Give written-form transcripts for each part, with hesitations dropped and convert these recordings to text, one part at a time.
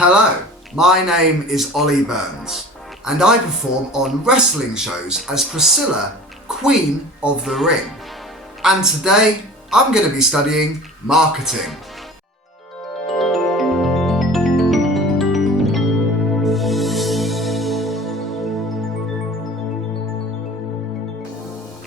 Hello, my name is Ollie Burns, and I perform on wrestling shows as Priscilla, Queen of the Ring. And today, I'm going to be studying marketing.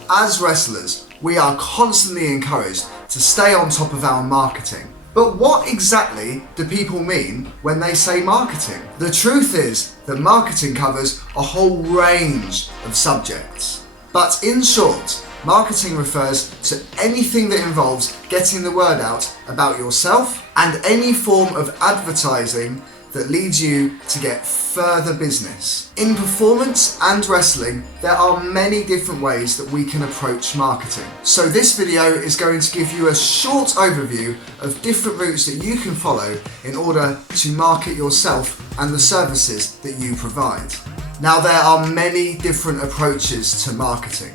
As wrestlers, we are constantly encouraged to stay on top of our marketing. But what exactly do people mean when they say marketing? The truth is that marketing covers a whole range of subjects. But in short, marketing refers to anything that involves getting the word out about yourself and any form of advertising that leads you to get further business. In performance and wrestling, there are many different ways that we can approach marketing. So this video is going to give you a short overview of different routes that you can follow in order to market yourself and the services that you provide. Now, there are many different approaches to marketing.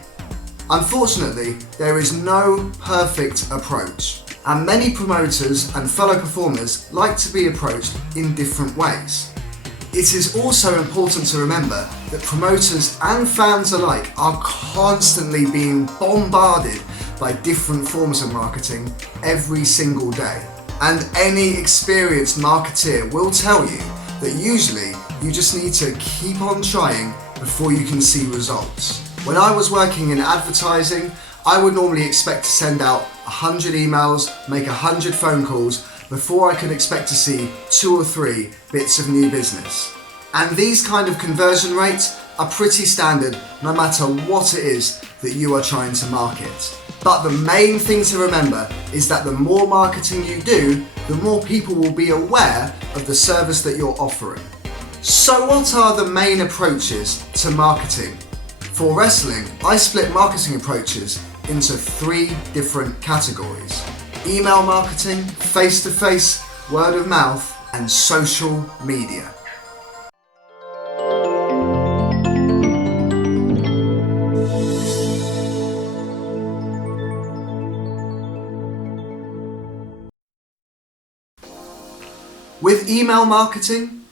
Unfortunately, there is no perfect approach. And many promoters and fellow performers like to be approached in different ways. It is also important to remember that promoters and fans alike are constantly being bombarded by different forms of marketing every single day. And any experienced marketeer will tell you that usually you just need to keep on trying before you can see results. When I was working in advertising, I would normally expect to send out 100 emails, make 100 phone calls before I could expect to see 2 or 3 bits of new business. And these kind of conversion rates are pretty standard no matter what it is that you are trying to market. But the main thing to remember is that the more marketing you do, the more people will be aware of the service that you're offering. So what are the main approaches to marketing? For wrestling, I split marketing approaches into 3 different categories: email marketing, face-to-face, word of mouth, and social media. With email marketing,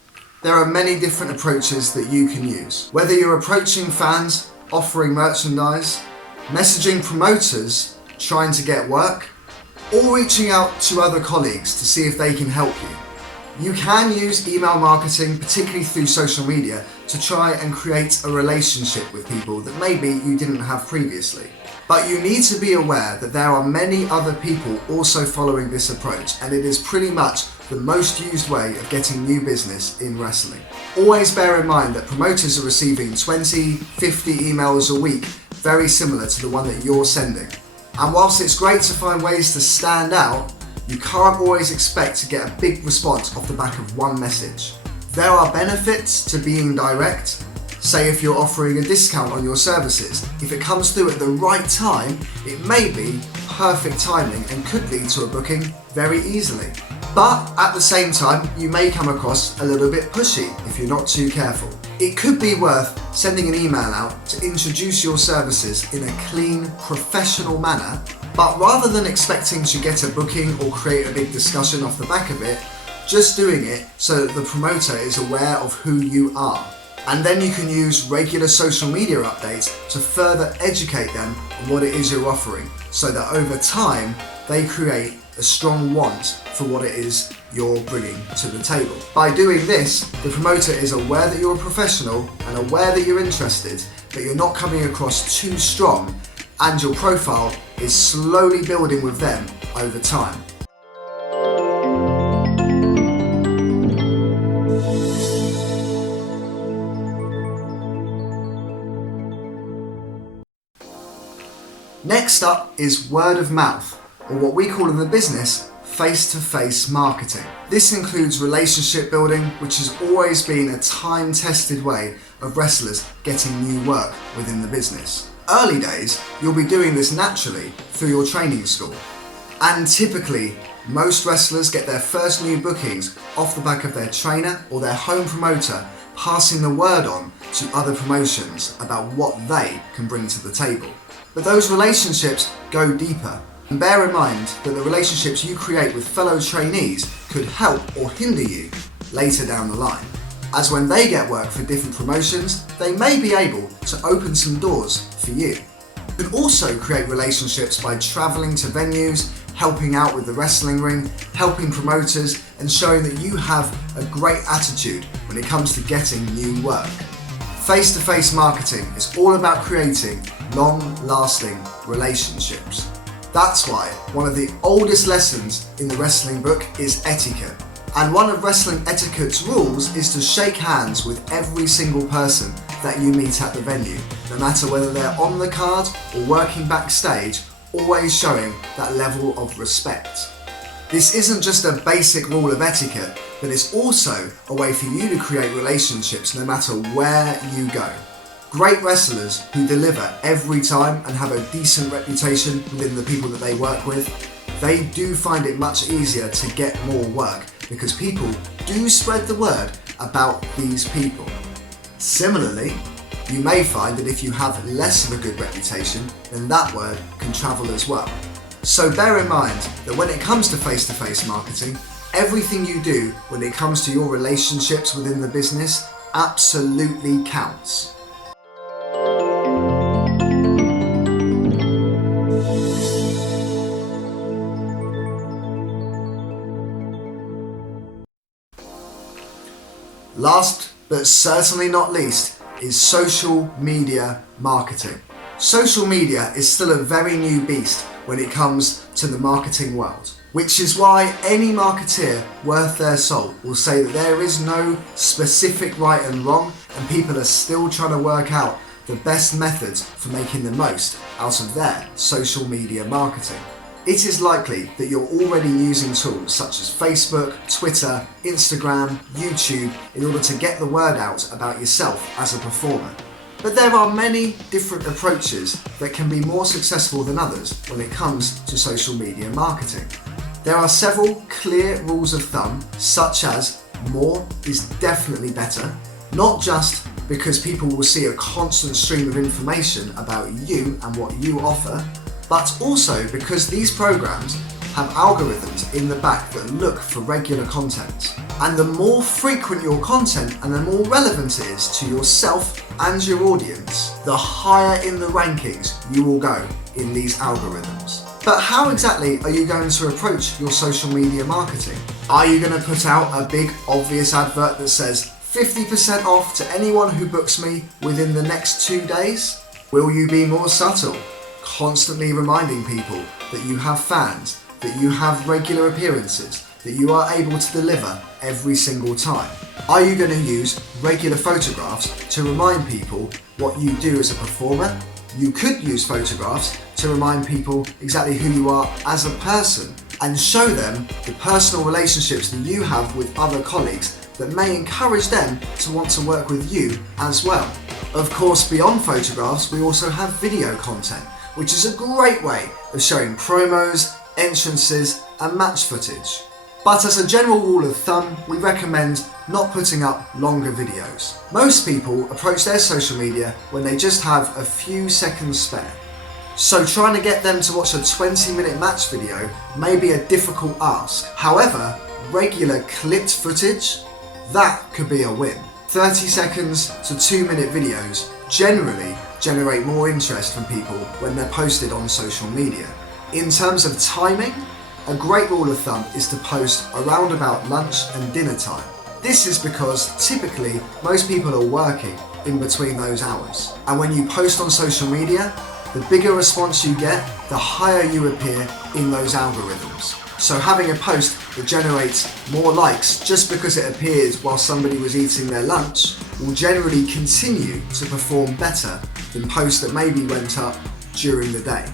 there are many different approaches that you can use. Whether you're approaching fans, offering merchandise, messaging promoters trying to get work, or reaching out to other colleagues to see if they can help you. You can use email marketing, particularly through social media, to try and create a relationship with people that maybe you didn't have previously. But you need to be aware that there are many other people also following this approach, and it is pretty much the most used way of getting new business in wrestling. Always bear in mind that promoters are receiving 20, 50 emails a week, very similar to the one that you're sending. And whilst it's great to find ways to stand out, you can't always expect to get a big response off the back of one message. There are benefits to being direct. Say if you're offering a discount on your services, if it comes through at the right time, it may be perfect timing and could lead to a booking very easily. But at the same time, you may come across a little bit pushy if you're not too careful. It could be worth sending an email out to introduce your services in a clean, professional manner, but rather than expecting to get a booking or create a big discussion off the back of it, just doing it so that the promoter is aware of who you are. And then you can use regular social media updates to further educate them on what it is you're offering, so that over time they create a strong want for what it is you're bringing to the table. By doing this, the promoter is aware that you're a professional and aware that you're interested, but you're not coming across too strong, and your profile is slowly building with them over time. Next up is word of mouth, or what we call in the business, face-to-face marketing. This includes relationship building, which has always been a time-tested way of wrestlers getting new work within the business. Early days, you'll be doing this naturally through your training school. And typically, most wrestlers get their first new bookings off the back of their trainer or their home promoter passing the word on to other promotions about what they can bring to the table. But those relationships go deeper. And bear in mind that the relationships you create with fellow trainees could help or hinder you. later down the line. As when they get work for different promotions, they may be able to open some doors for you. You can also create relationships by travelling to venues, helping out with the wrestling ring, helping promoters, and showing that you have a great attitude when it comes to getting new work. Face-to-face marketing is all about creating long-lasting relationships. That's why one of the oldest lessons in the wrestling book is etiquette. And one of wrestling etiquette's rules is to shake hands with every single person that you meet at the venue, no matter whether they're on the card or working backstage, always showing that level of respect. This isn't just a basic rule of etiquette, but it's also a way for you to create relationships no matter where you go. Great wrestlers who deliver every time and have a decent reputation within the people that they work with, they do find it much easier to get more work because people do spread the word about these people. Similarly, you may find that if you have less of a good reputation, then that word can travel as well. So bear in mind that when it comes to face-to-face marketing, everything you do when it comes to your relationships within the business absolutely counts. Last but certainly not least is social media marketing. Social media is still a very new beast when it comes to the marketing world, which is why any marketeer worth their salt will say that there is no specific right and wrong, and people are still trying to work out the best methods for making the most out of their social media marketing. It is likely that you're already using tools such as Facebook, Twitter, Instagram, YouTube in order to get the word out about yourself as a performer. But there are many different approaches that can be more successful than others when it comes to social media marketing. There are several clear rules of thumb, such as more is definitely better, not just because people will see a constant stream of information about you and what you offer, but also because these programs have algorithms in the back that look for regular content. And the more frequent your content and the more relevant it is to yourself and your audience, the higher in the rankings you will go in these algorithms. But how exactly are you going to approach your social media marketing? Are you going to put out a big obvious advert that says 50% off to anyone who books me within the next 2 days? Will you be more subtle, constantly reminding people that you have fans, that you have regular appearances, that you are able to deliver every single time? Are you going to use regular photographs to remind people what you do as a performer? You could use photographs to remind people exactly who you are as a person and show them the personal relationships that you have with other colleagues that may encourage them to want to work with you as well. Of course, beyond photographs, we also have video content, which is a great way of showing promos, entrances, and match footage. But as a general rule of thumb, we recommend not putting up longer videos. Most people approach their social media when they just have a few seconds spare. So trying to get them to watch a 20-minute match video may be a difficult ask. However, regular clipped footage, that could be a win. 30 seconds to 2-minute videos generally generate more interest from people when they're posted on social media. In terms of timing, a great rule of thumb is to post around about lunch and dinner time. This is because typically most people are working in between those hours. And when you post on social media, the bigger response you get, the higher you appear in those algorithms. So having a post that generates more likes just because it appeared while somebody was eating their lunch will generally continue to perform better than posts that maybe went up during the day.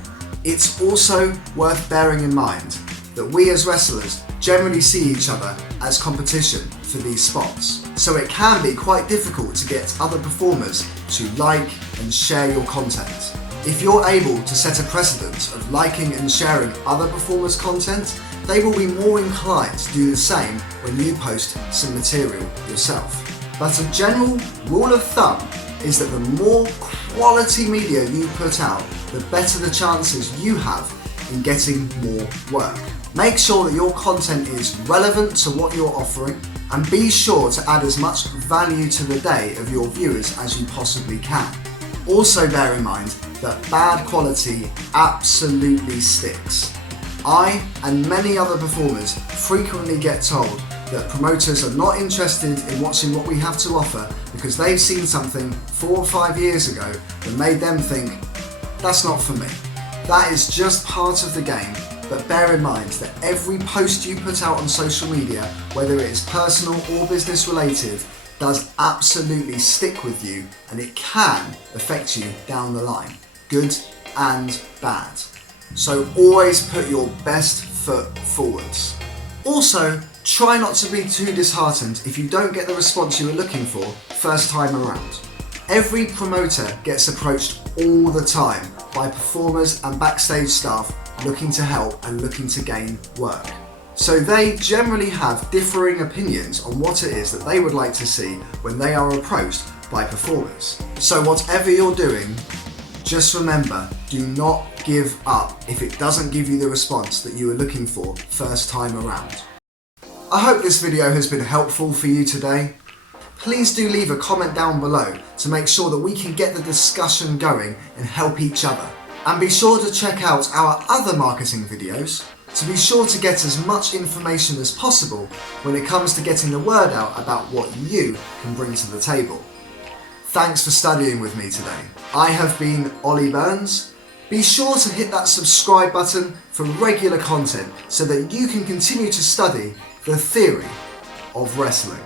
It's also worth bearing in mind that we as wrestlers generally see each other as competition for these spots. So it can be quite difficult to get other performers to like and share your content. If you're able to set a precedent of liking and sharing other performers' content, they will be more inclined to do the same when you post some material yourself. But a general rule of thumb is that the more quality media you put out, the better the chances you have in getting more work. Make sure that your content is relevant to what you're offering, and be sure to add as much value to the day of your viewers as you possibly can. Also bear in mind that bad quality absolutely sticks. I and many other performers frequently get told that promoters are not interested in watching what we have to offer because they've seen something 4 or 5 years ago that made them think, that's not for me. That is just part of the game, but bear in mind that every post you put out on social media, whether it is personal or business related, does absolutely stick with you, and it can affect you down the line, good and bad. So always put your best foot forwards. Also, try not to be too disheartened if you don't get the response you were looking for first time around. Every promoter gets approached all the time by performers and backstage staff looking to help and looking to gain work. So they generally have differing opinions on what it is that they would like to see when they are approached by performers. So whatever you're doing, just remember, do not give up if it doesn't give you the response that you were looking for first time around. I hope this video has been helpful for you today. Please do leave a comment down below to make sure that we can get the discussion going and help each other. And be sure to check out our other marketing videos to be sure to get as much information as possible when it comes to getting the word out about what you can bring to the table. Thanks for studying with me today. I have been Ollie Burns. Be sure to hit that subscribe button for regular content so that you can continue to study the theory of wrestling.